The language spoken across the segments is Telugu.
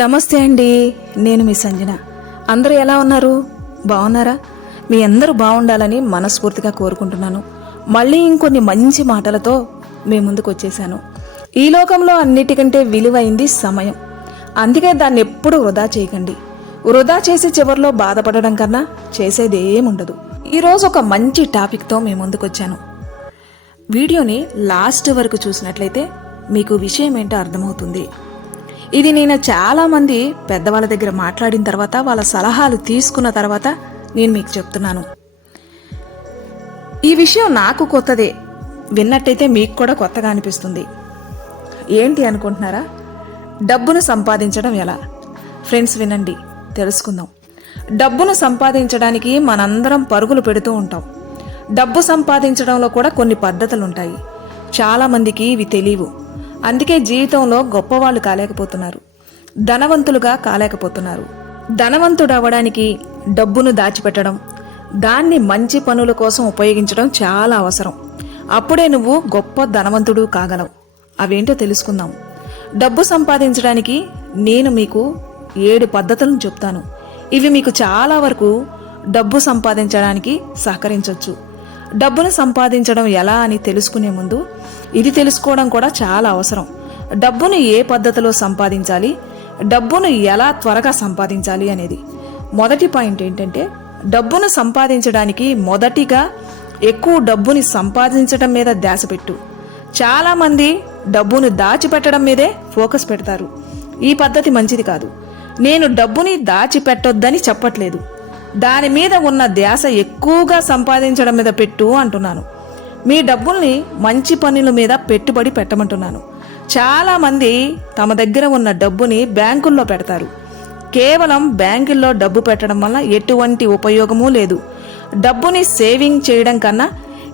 నమస్తే అండి నేను మీ సంజన. అందరూ ఎలా ఉన్నారు? బాగున్నారా? మీ అందరూ బాగుండాలని మనస్ఫూర్తిగా కోరుకుంటున్నాను. మళ్ళీ ఇంకొన్ని మంచి మాటలతో మీ ముందుకు వచ్చేసాను ఈ లోకంలో అన్నిటికంటే విలువైంది సమయం. అందుకే దాన్ని ఎప్పుడూ వృధా చేయకండి. వృధా చేసి చివరిలో బాధపడడం కన్నా చేసేది ఏముండదు ఈరోజు ఒక మంచి టాపిక్తో మీ ముందుకు వచ్చాను వీడియోని లాస్ట్ వరకు చూసినట్లయితే మీకు విషయం ఏంటో అర్థమవుతుంది. ఇది నేను చాలామంది పెద్దవాళ్ళ దగ్గర మాట్లాడిన తర్వాత వాళ్ళ సలహాలు తీసుకున్న తర్వాత నేను మీకు చెప్తున్నాను. ఈ విషయం నాకు కొత్తదే. విన్నట్టయితే మీకు కూడా కొత్తగా అనిపిస్తుంది. ఏంటి అనుకుంటున్నారా? డబ్బును సంపాదించడం ఎలా? ఫ్రెండ్స్ వినండి. తెలుసుకుందాం. డబ్బును సంపాదించడానికి మనందరం పరుగులు పెడుతూ ఉంటాం. డబ్బు సంపాదించడంలో కూడా కొన్ని పద్ధతులు ఉంటాయి చాలామందికి ఇవి తెలియవు. అందుకే జీవితంలో గొప్పవాళ్ళు కాలేకపోతున్నారు. ధనవంతులుగా కాలేకపోతున్నారు. ధనవంతుడు అవ్వడానికి డబ్బును దాచిపెట్టడం దాన్ని మంచి పనుల కోసం ఉపయోగించడం చాలా అవసరం. అప్పుడే నువ్వు గొప్ప ధనవంతుడు కాగలవు. అవేంటో తెలుసుకుందాం. డబ్బు సంపాదించడానికి నేను మీకు ఏడు పద్ధతులను చెప్తాను. ఇవి మీకు చాలా వరకు డబ్బు సంపాదించడానికి సహకరించవచ్చు డబ్బును సంపాదించడం ఎలా అని తెలుసుకునే ముందు ఇది తెలుసుకోవడం కూడా చాలా అవసరం. డబ్బును ఏ పద్ధతిలో సంపాదించాలి? డబ్బును ఎలా త్వరగా సంపాదించాలి అనేది. మొదటి పాయింట్ ఏంటంటే డబ్బును సంపాదించడానికి మొదటిగా ఎక్కువ డబ్బుని సంపాదించడం మీద ధ్యాస పెట్టు. చాలామంది డబ్బును దాచిపెట్టడం మీదే ఫోకస్ పెడతారు. ఈ పద్ధతి మంచిది కాదు. నేను డబ్బుని దాచిపెట్టొద్దని చెప్పట్లేదు. దాని మీద ఉన్న ధ్యాస ఎక్కువగా సంపాదించడం మీద పెట్టు అంటున్నాను. మీ డబ్బుల్ని మంచి పనుల మీద పెట్టుబడి పెట్టమంటున్నాను. చాలామంది తమ దగ్గర ఉన్న డబ్బుని బ్యాంకుల్లో పెడతారు. కేవలం బ్యాంకుల్లో డబ్బు పెట్టడం వల్ల ఎటువంటి ఉపయోగమూ లేదు. డబ్బుని సేవింగ్ చేయడం కన్నా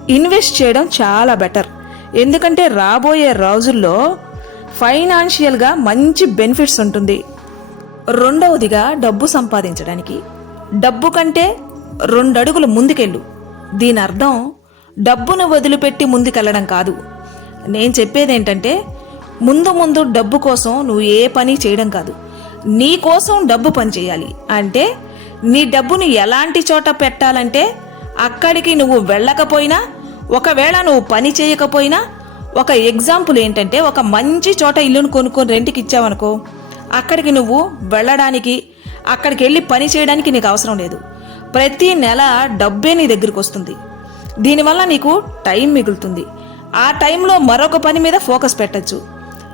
ఇన్వెస్ట్ చేయడం చాలా బెటర్. ఎందుకంటే రాబోయే రోజుల్లో ఫైనాన్షియల్గా మంచి బెనిఫిట్స్ ఉంటుంది. రెండవదిగా డబ్బు సంపాదించడానికి. డబ్బు కంటే రెండడుగులు ముందుకెళ్ళు. దీని అర్థం డబ్బును వదిలిపెట్టి ముందుకెళ్ళడం కాదు. నేను చెప్పేది ఏంటంటే ముందు ముందు డబ్బు కోసం నువ్వు ఏ పని చేయడం కాదు. నీ కోసం డబ్బు పని చేయాలి. అంటే నీ డబ్బును ఎలాంటి చోట పెట్టాలంటే అక్కడికి నువ్వు వెళ్ళకపోయినా ఒకవేళ నువ్వు పని చేయకపోయినా ఒక ఎగ్జాంపుల్ ఏంటంటే ఒక మంచి చోట ఇల్లును కొనుక్కొని రెంట్కి ఇచ్చావనుకో అక్కడికి నువ్వు వెళ్ళడానికి అక్కడికి వెళ్ళి పని చేయడానికి నీకు అవసరం లేదు. ప్రతి నెల డబ్బే నీ దగ్గరికి వస్తుంది. దీనివల్ల నీకు టైం మిగులుతుంది. ఆ టైంలో మరొక పని మీద ఫోకస్ పెట్టచ్చు.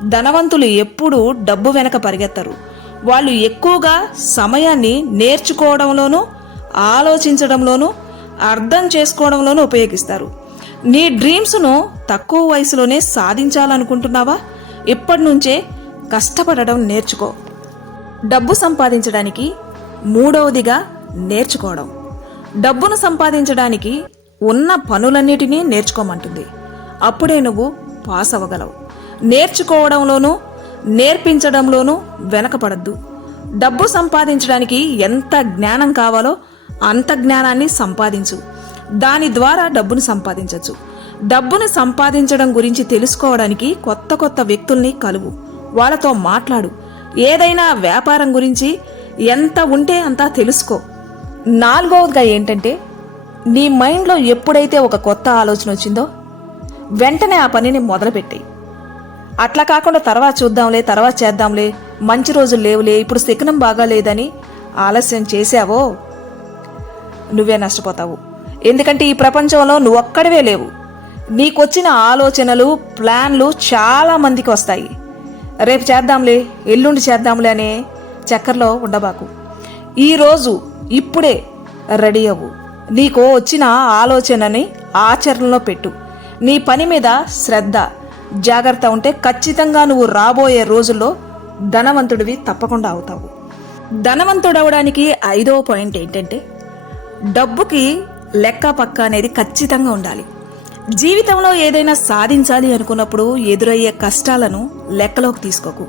ధనవంతులు ఎప్పుడూ డబ్బు వెనక పరిగెత్తరు. వాళ్ళు ఎక్కువగా సమయాన్ని నేర్చుకోవడంలోనూ ఆలోచించడంలోనూ అర్థం చేసుకోవడంలోనూ ఉపయోగిస్తారు. నీ డ్రీమ్స్ను తక్కువ వయసులోనే సాధించాలనుకుంటున్నావా? ఇప్పటి నుంచే కష్టపడడం నేర్చుకో. డబ్బు సంపాదించడానికి మూడవదిగా నేర్చుకోవడం. డబ్బును సంపాదించడానికి ఉన్న పనులన్నిటినీ నేర్చుకోమంటుంది. అప్పుడే నువ్వు పాస్ అవ్వగలవు. నేర్చుకోవడంలోనూ నేర్పించడంలోనూ వెనకపడద్దు డబ్బు సంపాదించడానికి ఎంత జ్ఞానం కావాలో అంత జ్ఞానాన్ని సంపాదించు. దాని ద్వారా డబ్బును సంపాదించవచ్చు డబ్బును సంపాదించడం గురించి తెలుసుకోవడానికి కొత్త కొత్త వ్యక్తుల్ని కలువు. వాళ్ళతో మాట్లాడు. ఏదైనా వ్యాపారం గురించి ఎంత ఉంటే అంత తెలుసుకో. నాలుగవదిగా ఏంటంటే నీ మైండ్లో ఎప్పుడైతే ఒక కొత్త ఆలోచన వచ్చిందో వెంటనే ఆ పనిని మొదలుపెట్టాయి. అట్లా కాకుండా తర్వాత చూద్దాంలే తర్వాత చేద్దాంలే మంచి రోజులు లేవులే ఇప్పుడు శకునం బాగా లేదని ఆలస్యం చేశావో నువ్వే నష్టపోతావు. ఎందుకంటే ఈ ప్రపంచంలో నువ్వు ఒక్కడివే లేవు. నీకొచ్చిన ఆలోచనలు ప్లాన్లు చాలా మందికి వస్తాయి. రేపు చేద్దాంలే ఎల్లుండి చేద్దాంలే అనే చక్కర్లో ఉండబాకు. ఈరోజు ఇప్పుడే రెడీ అవ్వు. నీకు వచ్చిన ఆలోచనని ఆచరణలో పెట్టు. నీ పని మీద శ్రద్ధ. జాగ్రత్త ఉంటే ఖచ్చితంగా నువ్వు రాబోయే రోజుల్లో ధనవంతుడివి తప్పకుండా అవుతావు. ధనవంతుడవడానికి ఐదవ పాయింట్ ఏంటంటే డబ్బుకి లెక్క పక్క అనేది ఖచ్చితంగా ఉండాలి. జీవితంలో ఏదైనా సాధించాలి అనుకున్నప్పుడు ఎదురయ్యే కష్టాలను లెక్కలోకి తీసుకోకు.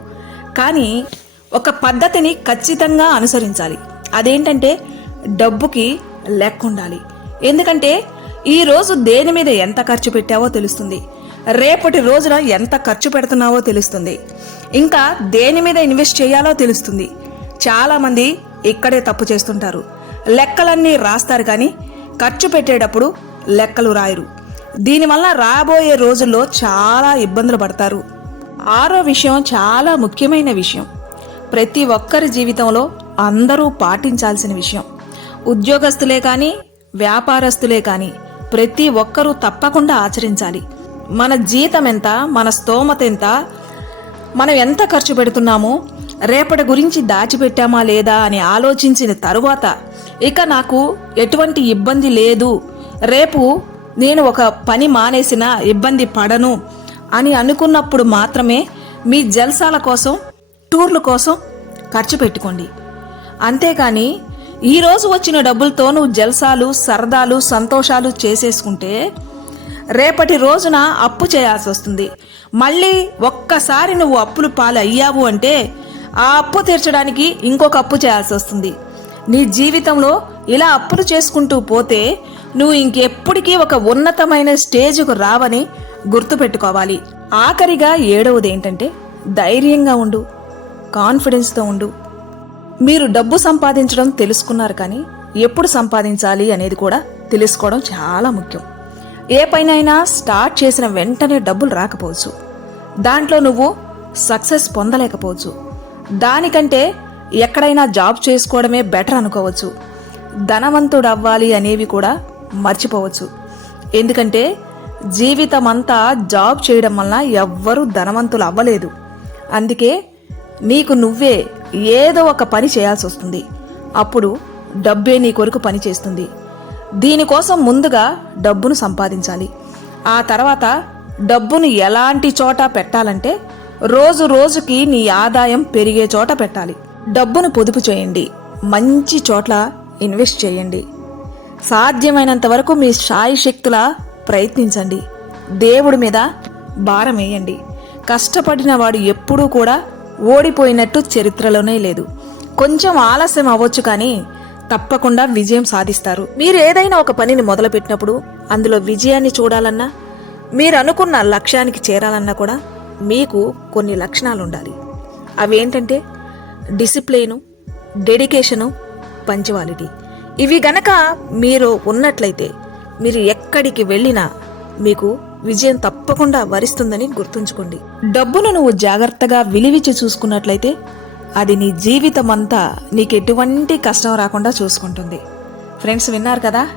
కానీ ఒక పద్ధతిని ఖచ్చితంగా అనుసరించాలి. అదేంటంటే డబ్బుకి లెక్క ఉండాలి ఎందుకంటే ఈరోజు దేని మీద ఎంత ఖర్చు పెట్టావో తెలుస్తుంది. రేపటి రోజున ఎంత ఖర్చు పెడుతున్నావో తెలుస్తుంది. ఇంకా దేని మీద ఇన్వెస్ట్ చేయాలో తెలుస్తుంది. చాలామంది ఇక్కడే తప్పు చేస్తుంటారు. లెక్కలన్నీ రాస్తారు కానీ ఖర్చు పెట్టేటప్పుడు లెక్కలు రాయరు. దీనివల్ల రాబోయే రోజుల్లో చాలా ఇబ్బందులు పడతారు. ఆరో విషయం చాలా ముఖ్యమైన విషయం. ప్రతి ఒక్కరి జీవితంలో అందరూ పాటించాల్సిన విషయం. ఉద్యోగస్తులే కానీ వ్యాపారస్తులే కానీ ప్రతి ఒక్కరూ తప్పకుండా ఆచరించాలి. మన జీతం ఎంత మన స్తోమత ఎంత మనం ఎంత ఖర్చు పెడుతున్నామో రేపటి గురించి దాచిపెట్టామా లేదా అని ఆలోచించిన తరువాత ఇక నాకు ఎటువంటి ఇబ్బంది లేదు. రేపు నేను ఒక పని మానేసిన ఇబ్బంది పడను అని అనుకున్నప్పుడు మాత్రమే మీ జల్సాల కోసం టూర్ల కోసం ఖర్చు పెట్టుకోండి. అంతేకాని ఈరోజు వచ్చిన డబ్బులతో నువ్వు జల్సాలు సరదాలు సంతోషాలు చేసేసుకుంటే రేపటి రోజున అప్పు చేయాల్సి వస్తుంది మళ్ళీ ఒక్కసారి నువ్వు అప్పులు పాలు అయ్యావు అంటే ఆ అప్పు తీర్చడానికి ఇంకొక అప్పు చేయాల్సి వస్తుంది నీ జీవితంలో ఇలా అప్పులు చేసుకుంటూ పోతే నువ్వు ఇంకెప్పటికీ ఒక ఉన్నతమైన స్టేజ్కు రావని గుర్తుపెట్టుకోవాలి. ఆఖరిగా ఏడవది ఏంటంటే ధైర్యంగా ఉండు కాన్ఫిడెన్స్తో ఉండు. మీరు డబ్బు సంపాదించడం తెలుసుకున్నారు కానీ ఎప్పుడు సంపాదించాలి అనేది కూడా తెలుసుకోవడం చాలా ముఖ్యం. ఏ పైనైనా స్టార్ట్ చేసిన వెంటనే డబ్బులు రాకపోవచ్చు. దాంట్లో నువ్వు సక్సెస్ పొందలేకపోవచ్చు. దానికంటే ఎక్కడైనా జాబ్ చేసుకోవడమే బెటర్ అనుకోవచ్చు. ధనవంతుడు అవ్వాలి అనేవి కూడా మర్చిపోవచ్చు. ఎందుకంటే జీవితమంతా జాబ్ చేయడం వలన ఎవ్వరూ ధనవంతులు అవ్వలేదు అందుకే నీకు నువ్వే ఏదో ఒక పని చేయాల్సి వస్తుంది అప్పుడు డబ్బే నీ కొరకు పనిచేస్తుంది దీనికోసం ముందుగా డబ్బును సంపాదించాలి. ఆ తర్వాత డబ్బును ఎలాంటి చోట పెట్టాలంటే రోజు రోజుకి నీ ఆదాయం పెరిగే చోట పెట్టాలి. డబ్బును పొదుపు చేయండి. మంచి చోట్ల ఇన్వెస్ట్ చేయండి. సాధ్యమైనంత వరకు మీ సాయి శక్తుల ప్రయత్నించండి. దేవుడి మీద భారం వేయండి. కష్టపడిన వాడు ఎప్పుడూ కూడా ఓడిపోయినట్టు చరిత్రలోనే లేదు. కొంచెం ఆలస్యం అవ్వచ్చు కానీ తప్పకుండా విజయం సాధిస్తారు. మీరు ఏదైనా ఒక పనిని మొదలుపెట్టినప్పుడు అందులో విజయాన్ని చూడాలన్నా మీరు అనుకున్న లక్ష్యానికి చేరాలన్నా కూడా మీకు కొన్ని లక్షణాలు ఉండాలి అవేంటంటే డిసిప్లిను డెడికేషను పంచువాలిటీ. ఇవి గనక మీరు ఉన్నట్లయితే మీరు ఎక్కడికి వెళ్ళినా మీకు విజయం తప్పకుండా వరిస్తుందని గుర్తుంచుకోండి. డబ్బును నువ్వు జాగ్రత్తగా విలువించి చూసుకున్నట్లయితే అది నీ జీవితం అంతా నీకు ఎటువంటి కష్టం రాకుండా చూసుకుంటుంది. ఫ్రెండ్స్ విన్నారు కదా?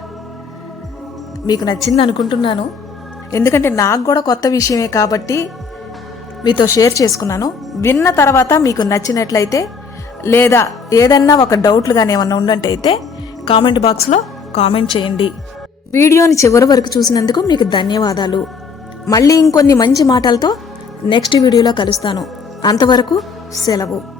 మీకు నచ్చింది అనుకుంటున్నాను. ఎందుకంటే నాకు కూడా కొత్త విషయమే కాబట్టి మీతో షేర్ చేసుకున్నాను. విన్న తర్వాత మీకు నచ్చినట్లయితే లేదా ఏదన్నా ఒక డౌట్లు కానీ ఏమన్నా ఉన్నట్టయితే కామెంట్ బాక్స్లో కామెంట్ చేయండి. వీడియోని చివరి వరకు చూసినందుకు మీకు ధన్యవాదాలు. మళ్ళీ ఇంకొన్ని మంచి మాటలతో నెక్స్ట్ వీడియోలో కలుస్తాను. అంతవరకు సెలవు.